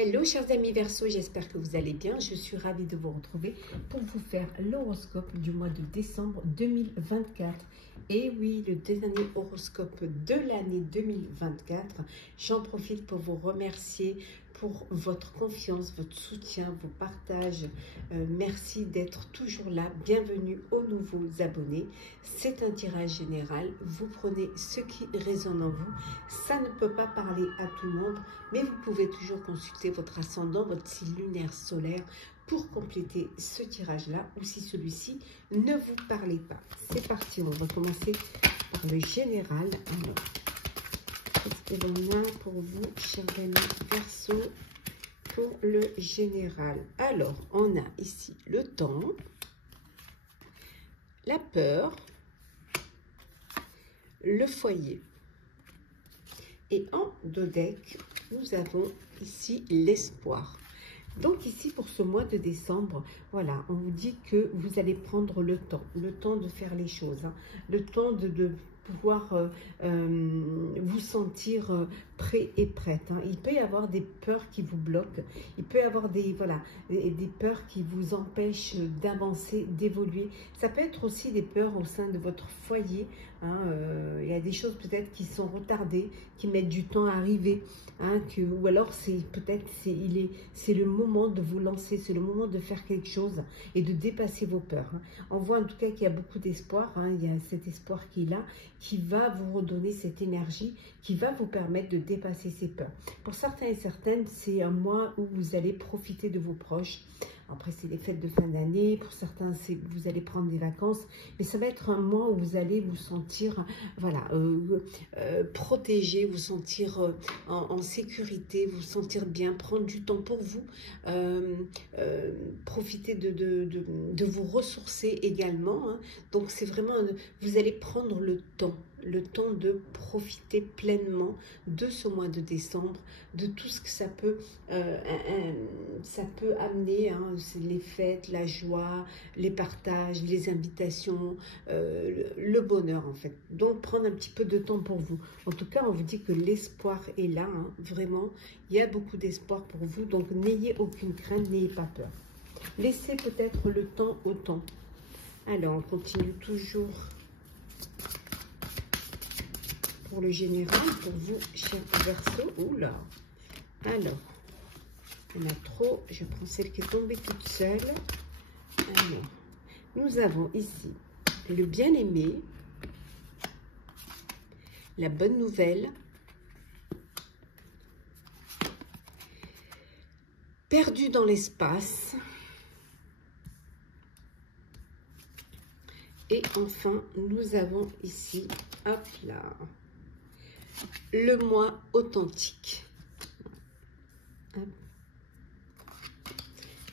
Hello chers amis Verseau, j'espère que vous allez bien. Je suis ravie de vous retrouver pour vous faire l'horoscope du mois de décembre 2024. Et oui, le dernier horoscope de l'année 2024. J'en profite pour vous remercier pour votre confiance, votre soutien, vos partages. Merci d'être toujours là. Bienvenue aux nouveaux abonnés. C'est un tirage général. Vous prenez ce qui résonne en vous. Ça ne peut pas parler à tout le monde, mais vous pouvez toujours consulter votre ascendant, votre signe lunaire solaire pour compléter ce tirage-là, ou si celui-ci ne vous parlait pas. C'est parti, on va commencer par le général. Alors, qu'est-ce que l'on a pour vous, chers amis Verseau, pour le général? Alors, on a ici le temps, la peur, le foyer. Et en dos deck, nous avons ici l'espoir. Donc ici, pour ce mois de décembre, voilà, on vous dit que vous allez prendre le temps de faire les choses, hein, le temps de pouvoir vous sentir prêt et prête. Hein. Il peut y avoir des peurs qui vous bloquent, il peut y avoir des peurs qui vous empêchent d'avancer, d'évoluer. Ça peut être aussi des peurs au sein de votre foyer. Hein, il y a des choses peut-être qui sont retardées, qui mettent du temps à arriver, hein, ou alors c'est peut-être c'est le moment de vous lancer, c'est le moment de faire quelque chose et de dépasser vos peurs. Hein. On voit en tout cas qu'il y a beaucoup d'espoir, hein, il y a cet espoir qui est là, qui va vous redonner cette énergie, qui va vous permettre de dépasser ces peurs. Pour certains et certaines, c'est un mois où vous allez profiter de vos proches. Après, c'est les fêtes de fin d'année. Pour certains, vous allez prendre des vacances. Mais ça va être un mois où vous allez vous sentir voilà, protégé, vous sentir en sécurité, vous sentir bien, prendre du temps pour vous, profiter de vous ressourcer également. Hein. Donc, c'est vraiment, vous allez prendre le temps de profiter pleinement de ce mois de décembre, de tout ce que ça peut amener, hein, c'est les fêtes, la joie, les partages, les invitations, le bonheur en fait. Donc prendre un petit peu de temps pour vous. En tout cas, on vous dit que l'espoir est là, hein, vraiment, il y a beaucoup d'espoir pour vous, donc n'ayez aucune crainte, n'ayez pas peur. Laissez peut-être le temps au temps. Alors, on continue toujours pour le général, pour vous, chers Verseau. Oula. Alors, il y en a trop. Je prends celle qui est tombée toute seule. Alors, nous avons ici le bien-aimé, la bonne nouvelle, perdu dans l'espace, et enfin, nous avons ici, hop là, le moi authentique.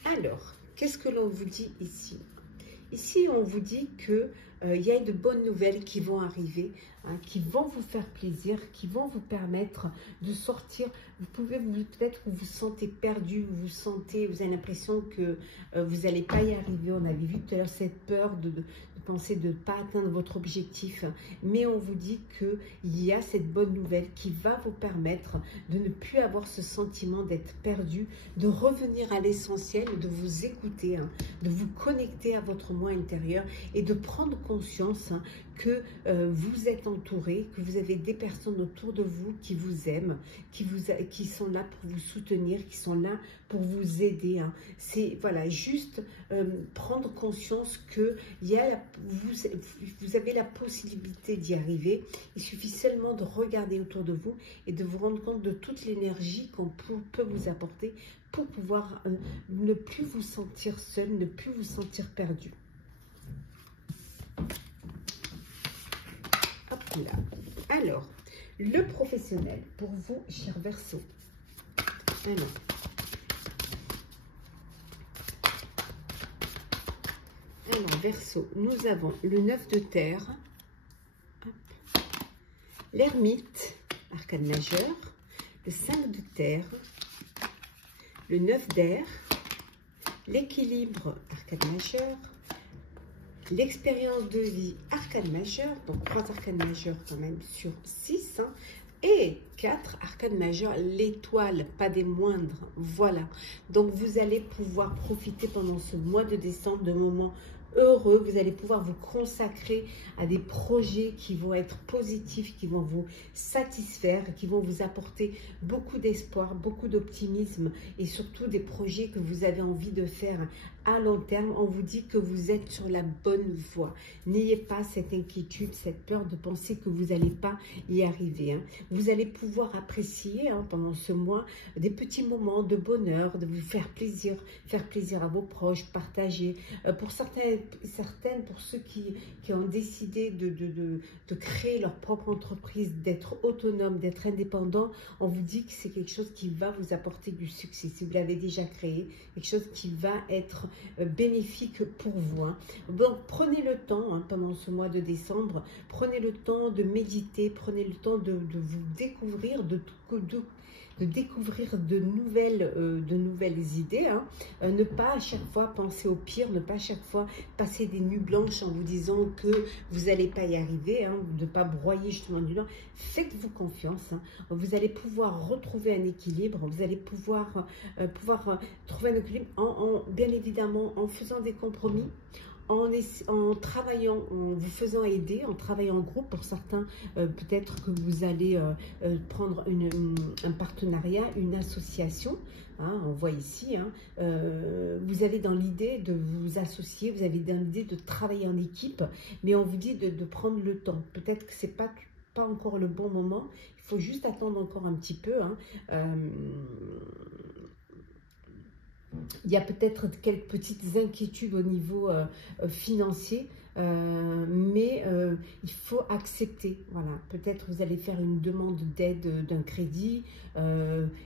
Alors, qu'est-ce que l'on vous dit ici? Ici, on vous dit que il y a de bonnes nouvelles qui vont arriver, hein, qui vont vous faire plaisir, qui vont vous permettre de sortir. Vous pouvez peut-être vous vous sentez perdu, vous avez l'impression que vous n'allez pas y arriver. On avait vu tout à l'heure cette peur de penser de ne pas atteindre votre objectif. Mais on vous dit qu'il y a cette bonne nouvelle qui va vous permettre de ne plus avoir ce sentiment d'être perdu, de revenir à l'essentiel, de vous écouter, hein, de vous connecter à votre moi intérieur et de prendre conscience, hein, que vous êtes entouré, que vous avez des personnes autour de vous qui vous aiment, qui sont là pour vous soutenir, qui sont là pour vous aider. Hein. C'est voilà, juste prendre conscience que vous avez la possibilité d'y arriver. Il suffit seulement de regarder autour de vous et de vous rendre compte de toute l'énergie qu'on peut vous apporter pour pouvoir ne plus vous sentir seul, ne plus vous sentir perdu. Hop là. Alors, le professionnel pour vous, chers Verseau. Alors, Verseau, nous avons le 9 de terre, l'ermite, arcane majeur, le 5 de terre, le 9 d'air, l'équilibre, arcane majeur, l'expérience de vie, arcane majeur, donc 3 arcanes majeures quand même sur 6, hein, Et 4, arcane majeur, l'étoile, pas des moindres. Voilà. Donc, vous allez pouvoir profiter pendant ce mois de décembre de moments heureux. Vous allez pouvoir vous consacrer à des projets qui vont être positifs, qui vont vous satisfaire, qui vont vous apporter beaucoup d'espoir, beaucoup d'optimisme et surtout des projets que vous avez envie de faire à long terme. On vous dit que vous êtes sur la bonne voie. N'ayez pas cette inquiétude, cette peur de penser que vous n'allez pas y arriver. Hein. Vous allez pouvoir apprécier pendant ce mois des petits moments de bonheur, de vous faire plaisir à vos proches, partager. Pour certaines, pour ceux qui ont décidé de créer leur propre entreprise, d'être autonome, d'être indépendant, on vous dit que c'est quelque chose qui va vous apporter du succès. Si vous l'avez déjà créé, quelque chose qui va être bénéfique pour vous. Hein. Donc, prenez le temps pendant ce mois de décembre, prenez le temps de méditer, prenez le temps de vous découvrir, de découvrir de nouvelles idées. Hein. Ne pas à chaque fois penser au pire, ne pas à chaque fois passer des nuits blanches en vous disant que vous n'allez pas y arriver, hein, de ne pas broyer justement du noir. Faites-vous confiance. Hein. Vous allez pouvoir retrouver un équilibre, vous allez pouvoir trouver un équilibre bien évidemment en faisant des compromis, en travaillant, en vous faisant aider, en travaillant en groupe. Pour certains, peut-être que vous allez prendre un partenariat, une association. Hein, on voit ici, hein, vous avez dans l'idée de vous associer, vous avez dans l'idée de travailler en équipe, mais on vous dit de prendre le temps. Peut-être que ce n'est pas encore le bon moment, il faut juste attendre encore un petit peu. Hein. Il y a peut-être quelques petites inquiétudes au niveau financier, mais il faut accepter. Voilà, peut-être vous allez faire une demande d'aide d'un crédit,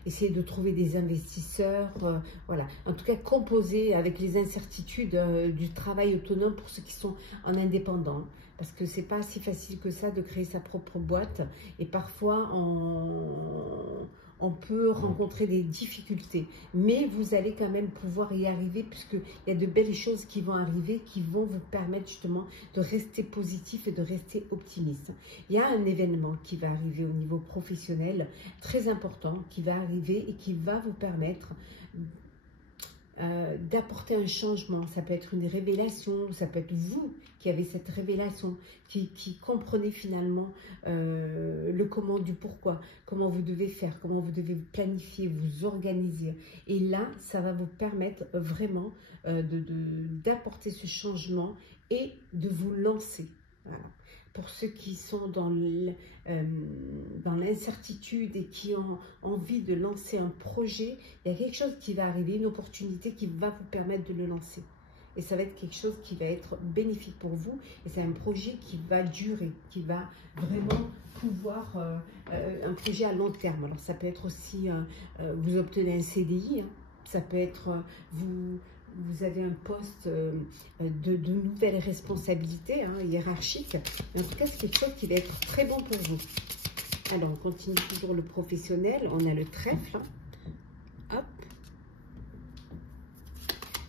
essayer de trouver des investisseurs. Voilà, en tout cas, composer avec les incertitudes du travail autonome pour ceux qui sont en indépendant. Parce que c'est pas si facile que ça de créer sa propre boîte. Et parfois, on peut rencontrer des difficultés, mais vous allez quand même pouvoir y arriver puisqu'il y a de belles choses qui vont arriver, qui vont vous permettre justement de rester positif et de rester optimiste. Il y a un événement qui va arriver au niveau professionnel, très important, qui va arriver et qui va vous permettre d'apporter un changement. Ça peut être une révélation, ça peut être vous qui avez cette révélation, qui comprenez finalement le comment du pourquoi, comment vous devez faire, comment vous devez planifier, vous organiser. Et là, ça va vous permettre vraiment d'apporter ce changement et de vous lancer. Voilà. Pour ceux qui sont dans l'incertitude et qui ont envie de lancer un projet, il y a quelque chose qui va arriver, une opportunité qui va vous permettre de le lancer. Et ça va être quelque chose qui va être bénéfique pour vous. Et c'est un projet qui va durer, qui va vraiment pouvoir, un projet à long terme. Alors ça peut être aussi, vous obtenez un CDI, hein. Ça peut être, vous avez un poste de nouvelles responsabilités, hein, hiérarchiques. Mais en tout cas, c'est quelque chose qui va être très bon pour vous. Alors, on continue toujours le professionnel. On a le trèfle. Hein. Hop.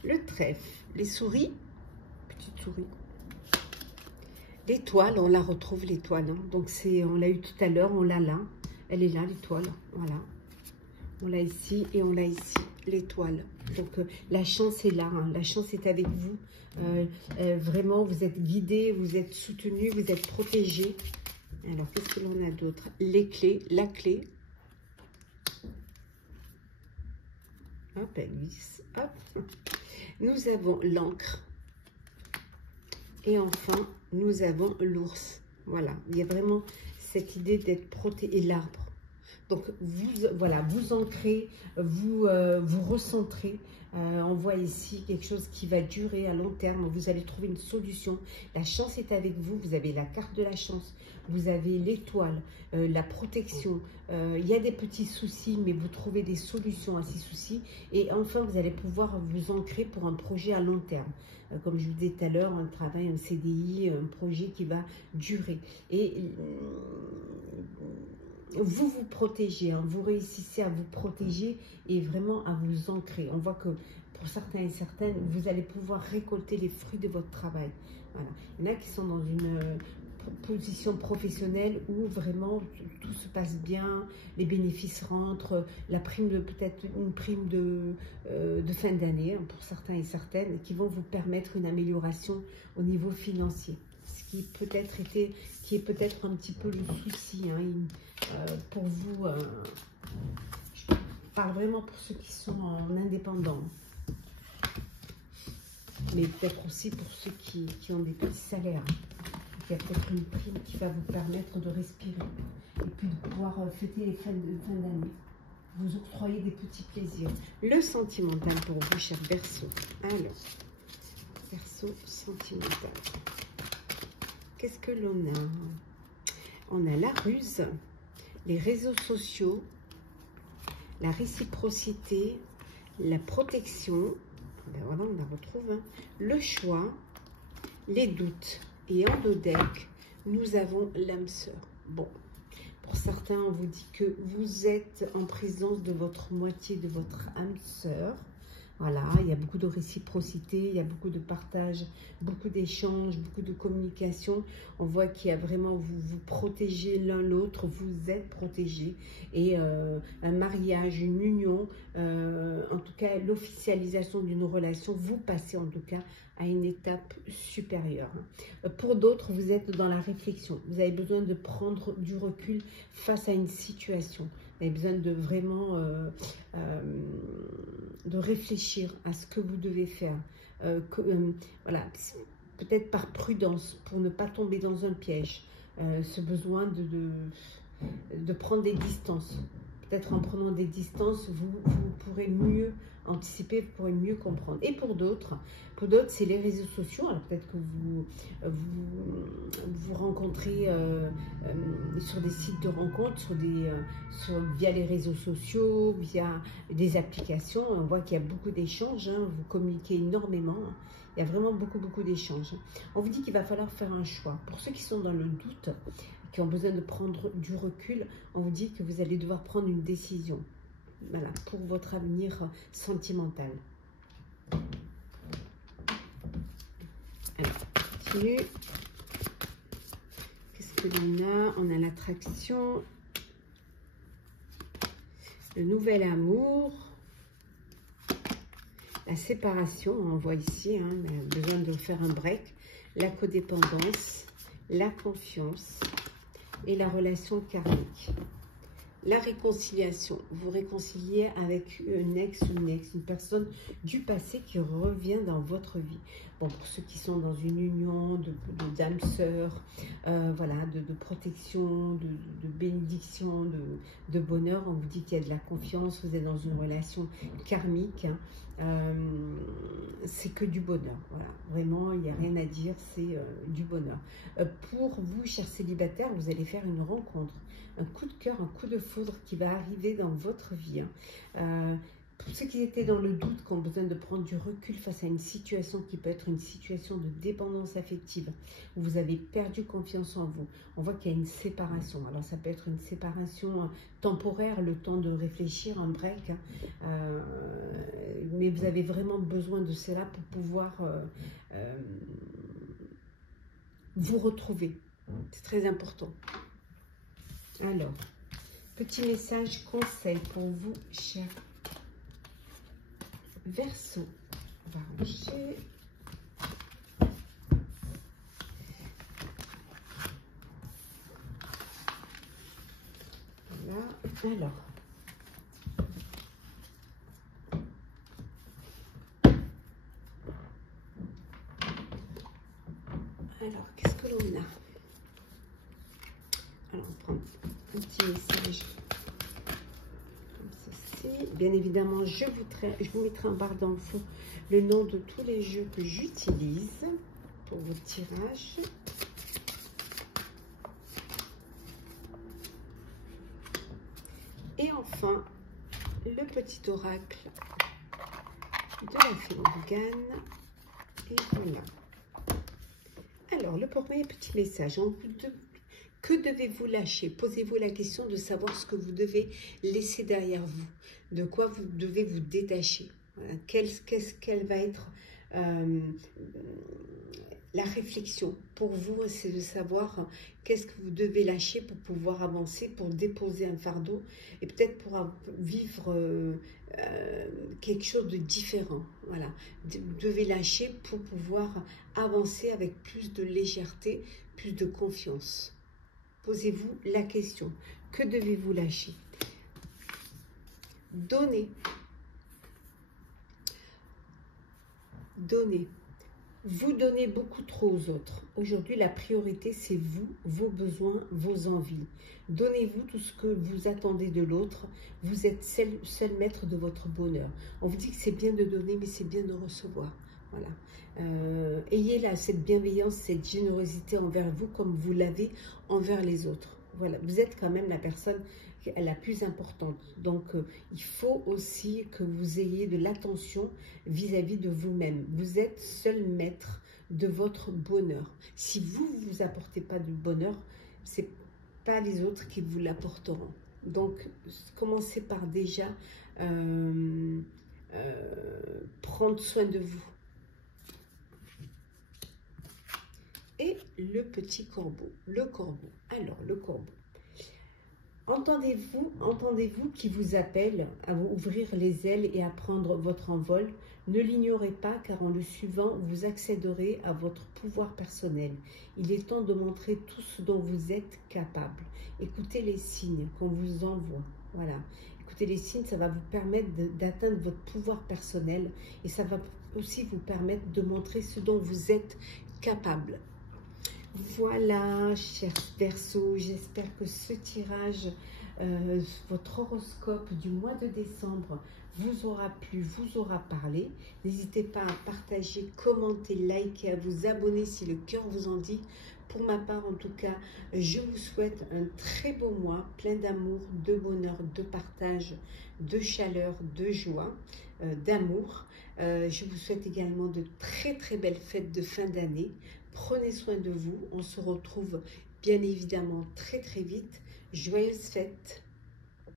Le trèfle. Les souris. Petite souris. L'étoile, on la retrouve, l'étoile. Hein. Donc, on l'a eu tout à l'heure, on l'a là. Elle est là, l'étoile. Voilà. On l'a ici et on l'a ici, l'étoile. Donc, la chance est là, hein. La chance est avec vous. Vraiment, vous êtes guidé, vous êtes soutenu, vous êtes protégé. Alors, qu'est-ce que l'on a d'autre? Les clés, la clé. Hop, elle glisse. Hop. Nous avons l'encre. Et enfin, nous avons l'ours. Voilà, il y a vraiment cette idée d'être protégé. Et l'arbre. Donc, voilà, vous ancrez, vous recentrez. On voit ici quelque chose qui va durer à long terme. Vous allez trouver une solution. La chance est avec vous. Vous avez la carte de la chance. Vous avez l'étoile, la protection. Il y a des petits soucis, mais vous trouvez des solutions à ces soucis. Et enfin, vous allez pouvoir vous ancrer pour un projet à long terme. Comme je vous disais tout à l'heure, un travail, un CDI, un projet qui va durer. Et vous vous protégez, hein, vous réussissez à vous protéger et vraiment à vous ancrer. On voit que pour certains et certaines, vous allez pouvoir récolter les fruits de votre travail. Voilà. Il y en a qui sont dans une position professionnelle où vraiment tout se passe bien, les bénéfices rentrent, la prime peut-être une prime de fin d'année hein, pour certains et certaines, qui vont vous permettre une amélioration au niveau financier. Ce qui qui est peut-être un petit peu le souci hein, pour vous. Je parle vraiment pour ceux qui sont en indépendant. Mais peut-être aussi pour ceux qui ont des petits salaires. Il y a peut-être une prime qui va vous permettre de respirer et puis de pouvoir fêter les fins d'année. Vous octroyez des petits plaisirs. Le sentimental pour vous, cher Verseau. Alors, Verseau sentimental. Qu'est-ce que l'on a? On a la ruse, les réseaux sociaux, la réciprocité, la protection. Ben voilà, on la retrouve. Hein. Le choix, les doutes. Et en dos deck, nous avons l'âme sœur. Bon, pour certains, on vous dit que vous êtes en présence de votre moitié, de votre âme sœur. Voilà, il y a beaucoup de réciprocité, il y a beaucoup de partage, beaucoup d'échanges, beaucoup de communication. On voit qu'il y a vraiment, vous protégez l'un l'autre, vous êtes protégés. Et un mariage, une union, en tout cas l'officialisation d'une relation, vous passez en tout cas à une étape supérieure. Pour d'autres, vous êtes dans la réflexion. Vous avez besoin de prendre du recul face à une situation. Vous avez besoin de vraiment de réfléchir à ce que vous devez faire. Voilà, peut-être par prudence, pour ne pas tomber dans un piège. Ce besoin de prendre des distances. Peut-être en prenant des distances, vous pourrez mieux anticiper, vous pourrez mieux comprendre. Et pour d'autres, c'est les réseaux sociaux. Alors peut-être que vous rencontrez sur des sites de rencontres, via les réseaux sociaux, via des applications. On voit qu'il y a beaucoup d'échanges, hein, vous communiquez énormément. Il y a vraiment beaucoup d'échanges. On vous dit qu'il va falloir faire un choix. Pour ceux qui sont dans le doute, qui ont besoin de prendre du recul, on vous dit que vous allez devoir prendre une décision. Voilà, pour votre avenir sentimental. Alors, on continue. Qu'est-ce que l'on a? On a l'attraction, le nouvel amour, la séparation, on voit ici, hein, il y a besoin de faire un break, la codépendance, la confiance et la relation karmique. La réconciliation, vous réconciliez avec un ex ou une personne du passé qui revient dans votre vie. Bon, pour ceux qui sont dans une union d'âme sœur, voilà, de protection, de bénédiction, de bonheur, on vous dit qu'il y a de la confiance, vous êtes dans une relation karmique, hein, c'est que du bonheur. Voilà, vraiment, il n'y a rien à dire, c'est du bonheur. Pour vous, chers célibataires, vous allez faire une rencontre. Un coup de cœur, un coup de foudre qui va arriver dans votre vie. Hein. Pour ceux qui étaient dans le doute, qui ont besoin de prendre du recul face à une situation qui peut être une situation de dépendance affective, où vous avez perdu confiance en vous, on voit qu'il y a une séparation. Alors ça peut être une séparation temporaire, le temps de réfléchir, un break, hein. Mais vous avez vraiment besoin de cela pour pouvoir vous retrouver. C'est très important. Alors, petit message conseil pour vous, chers Verseau. On va ranger. Voilà. Alors, qu'est-ce que l'on a? Alors, on prend un petit message comme ceci. Bien évidemment, je vous mettrai en barre d'infos le nom de tous les jeux que j'utilise pour vos tirages. Et enfin, le petit oracle de la fée Morgane. Et voilà. Alors, le premier petit message. Que devez-vous lâcher? Posez-vous la question de savoir ce que vous devez laisser derrière vous. De quoi vous devez vous détacher. Voilà. Quelle va être la réflexion. Pour vous, c'est de savoir qu'est-ce que vous devez lâcher pour pouvoir avancer, pour déposer un fardeau et peut-être pour vivre quelque chose de différent. Voilà, vous devez lâcher pour pouvoir avancer avec plus de légèreté, plus de confiance. Posez-vous la question, que devez-vous lâcher? Donnez. Donnez. Vous donnez beaucoup trop aux autres. Aujourd'hui, la priorité, c'est vous, vos besoins, vos envies. Donnez-vous tout ce que vous attendez de l'autre. Vous êtes seul maître de votre bonheur. On vous dit que c'est bien de donner, mais c'est bien de recevoir. Voilà. Ayez là cette bienveillance, cette générosité envers vous comme vous l'avez envers les autres. Voilà. Vous êtes quand même la personne la plus importante. Donc, il faut aussi que vous ayez de l'attention vis-à-vis de vous-même. Vous êtes seul maître de votre bonheur. Si vous ne vous apportez pas du bonheur, ce n'est pas les autres qui vous l'apporteront. Donc, commencez par déjà prendre soin de vous. Et le petit corbeau, le corbeau. Alors, le corbeau. Entendez-vous qui vous appelle à vous ouvrir les ailes et à prendre votre envol? Ne l'ignorez pas, car en le suivant, vous accéderez à votre pouvoir personnel. Il est temps de montrer tout ce dont vous êtes capable. Écoutez les signes qu'on vous envoie. Voilà. Écoutez les signes, ça va vous permettre d'atteindre votre pouvoir personnel et ça va aussi vous permettre de montrer ce dont vous êtes capable. Voilà, chers Verseaux, j'espère que ce tirage, votre horoscope du mois de décembre vous aura plu, vous aura parlé. N'hésitez pas à partager, commenter, liker, à vous abonner si le cœur vous en dit. Pour ma part, en tout cas, je vous souhaite un très beau mois, plein d'amour, de bonheur, de partage, de chaleur, de joie, d'amour. Je vous souhaite également de très très belles fêtes de fin d'année. Prenez soin de vous. On se retrouve bien évidemment très très vite. Joyeuses fêtes!